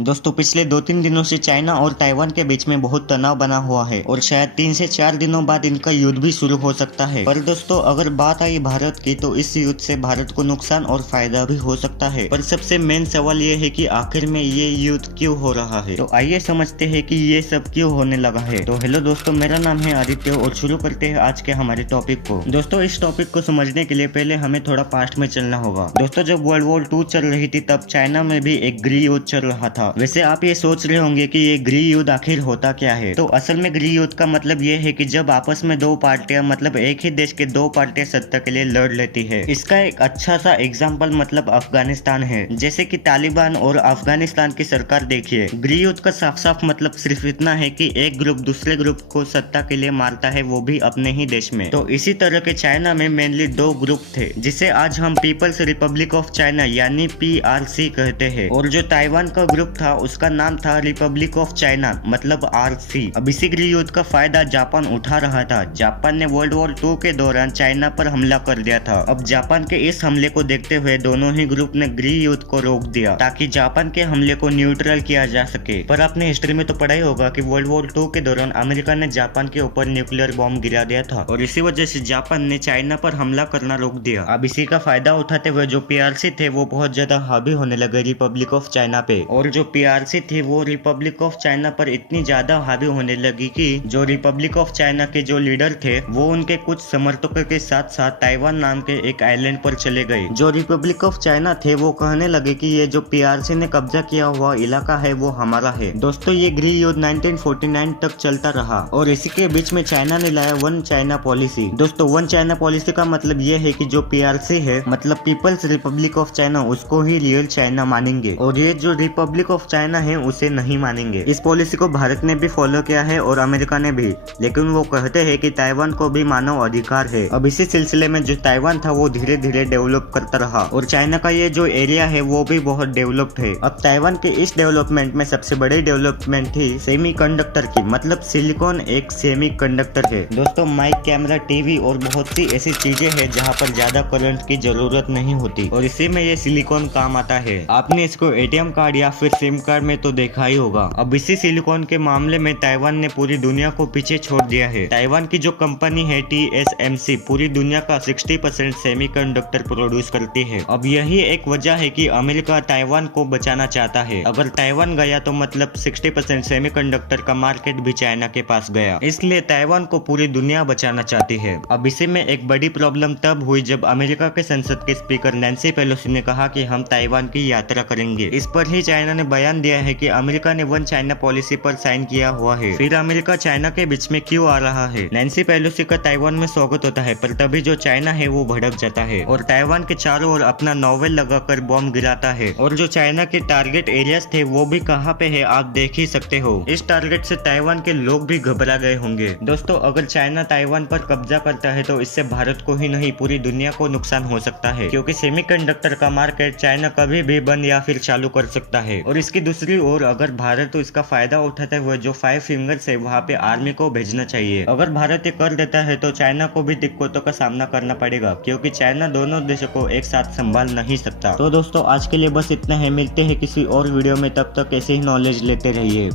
दोस्तों पिछले 2-3 दिनों से चाइना और ताइवान के बीच में बहुत तनाव बना हुआ है और शायद 3 से 4 दिनों बाद इनका युद्ध भी शुरू हो सकता है। पर दोस्तों अगर बात आई भारत की तो इस युद्ध से भारत को नुकसान और फायदा भी हो सकता है। पर सबसे मेन सवाल ये है कि आखिर में ये युद्ध क्यों हो रहा है। तो आइए समझते हैं कि ये सब क्यों होने लगा है। तो हेलो दोस्तों, मेरा नाम है आदित्य और शुरू करते हैं आज के हमारे टॉपिक को। दोस्तों इस टॉपिक को समझने के लिए पहले हमें थोड़ा पास्ट में चलना होगा। दोस्तों जब वर्ल्ड वॉर 2 चल रही थी तब चाइना में भी एक गृह युद्ध चल रहा था। वैसे आप ये सोच रहे होंगे कि ये गृह युद्ध आखिर होता क्या है। तो असल में गृह युद्ध का मतलब ये है कि जब आपस में दो पार्टियां मतलब एक ही देश के दो पार्टियां सत्ता के लिए लड़ लेती है। इसका एक अच्छा सा एग्जांपल मतलब अफगानिस्तान है। जैसे कि तालिबान और अफगानिस्तान की सरकार देखिए, गृह युद्ध का साफ साफ मतलब सिर्फ इतना है कि एक ग्रुप दूसरे ग्रुप को सत्ता के लिए मारता है, वो भी अपने ही देश में। तो इसी तरह के चाइना में मेनली दो ग्रुप थे जिसे आज हम पीपल्स रिपब्लिक ऑफ चाइना यानी PRC कहते हैं, और जो ताइवान का ग्रुप था उसका नाम था रिपब्लिक ऑफ चाइना मतलब RC। अब इसी गृह युद्ध का फायदा जापान उठा रहा था। जापान ने वर्ल्ड वॉर 2 के दौरान चाइना पर हमला कर दिया था। अब जापान के इस हमले को देखते हुए दोनों ही ग्रुप ने गृह युद्ध को रोक दिया ताकि जापान के हमले को न्यूट्रल किया जा सके। पर आपने हिस्ट्री में तो पढ़ा ही होगा कि वर्ल्ड वॉर 2 के दौरान अमेरिका ने जापान के ऊपर न्यूक्लियर बॉम्ब गिरा दिया था और इसी वजह से जापान ने चाइना पर हमला करना रोक दिया। अब इसी का फायदा उठाते हुए जो PRC थे वो बहुत ज्यादा हावी होने लगे रिपब्लिक ऑफ चाइना पे, और जो PRC थी वो रिपब्लिक ऑफ चाइना पर इतनी ज्यादा हावी होने लगी कि जो रिपब्लिक ऑफ चाइना के जो लीडर थे वो उनके कुछ समर्थकों के साथ साथ ताइवान नाम के एक आइलैंड पर चले गए। जो रिपब्लिक ऑफ चाइना थे वो कहने लगे कि ये जो PRC ने कब्जा किया हुआ इलाका है वो हमारा है। दोस्तों ये गृह युद्ध 1949 तक चलता रहा और इसी के बीच में चाइना ने लाया वन चाइना पॉलिसी। दोस्तों वन चाइना पॉलिसी का मतलब ये है कि जो PRC है मतलब पीपल्स रिपब्लिक ऑफ चाइना उसको ही रियल चाइना मानेंगे और ये जो रिपब्लिक ऑफ चाइना है उसे नहीं मानेंगे। इस पॉलिसी को भारत ने भी फॉलो किया है और अमेरिका ने भी, लेकिन वो कहते हैं कि ताइवान को भी मानव अधिकार है। अब इसी सिलसिले में जो ताइवान था वो धीरे धीरे डेवलप करता रहा और चाइना का ये जो एरिया है वो भी बहुत डेवलप्ड है। अब ताइवान के इस डेवलपमेंट में सबसे बड़ी डेवलपमेंट थी सेमीकंडक्टर की, मतलब सिलिकॉन एक सेमीकंडक्टर है। दोस्तों माइक, कैमरा, टीवी और बहुत सी ऐसी चीजें हैं जहाँ पर ज्यादा करंट की जरूरत नहीं होती और इसी में ये सिलिकॉन काम आता है। आपने इसको ATM कार्ड या फिर सिम कार्ड में तो देखा ही होगा। अब इसी सिलिकॉन के मामले में ताइवान ने पूरी दुनिया को पीछे छोड़ दिया है। ताइवान की जो कंपनी है TSMC पूरी दुनिया का 60% सेमीकंडक्टर प्रोड्यूस करती है। अब यही एक वजह है कि अमेरिका ताइवान को बचाना चाहता है। अगर ताइवान गया तो मतलब 60% सेमीकंडक्टर का मार्केट भी चाइना के पास गया, इसलिए ताइवान को पूरी दुनिया बचाना चाहती है। अब इसी में एक बड़ी प्रॉब्लम तब हुई जब अमेरिका के संसद के स्पीकर नैन्सी पेलोसी ने कहा कि हम ताइवान की यात्रा करेंगे। इस पर ही चाइना ने बयान दिया है कि अमेरिका ने वन चाइना पॉलिसी पर साइन किया हुआ है। फिर अमेरिका चाइना के बीच में क्यों आ रहा है। नैन्सी पेलोसी का ताइवान में स्वागत होता है पर तभी जो चाइना है वो भड़क जाता है और ताइवान के चारों ओर अपना नोवेल लगाकर बॉम्ब गिराता है। और जो चाइना के टारगेट एरियाज थे वो भी कहाँ पे है आप देख ही सकते हो। इस टारगेट से ताइवान के लोग भी घबरा गए होंगे। दोस्तों अगर चाइना ताइवान पर कब्जा करता है तो इससे भारत को ही नहीं पूरी दुनिया को नुकसान हो सकता है, क्योंकि सेमीकंडक्टर का मार्केट चाइना कभी भी बंद या फिर चालू कर सकता है। और इसकी दूसरी ओर अगर भारत तो इसका फायदा उठाते हुए जो 5 फिंगर्स है वहाँ पे आर्मी को भेजना चाहिए। अगर भारत ये कर देता है तो चाइना को भी दिक्कतों का सामना करना पड़ेगा, क्योंकि चाइना दोनों देशों को एक साथ संभाल नहीं सकता। तो दोस्तों आज के लिए बस इतना है, मिलते हैं किसी और वीडियो में, तब तक ऐसे ही नॉलेज लेते रहिए।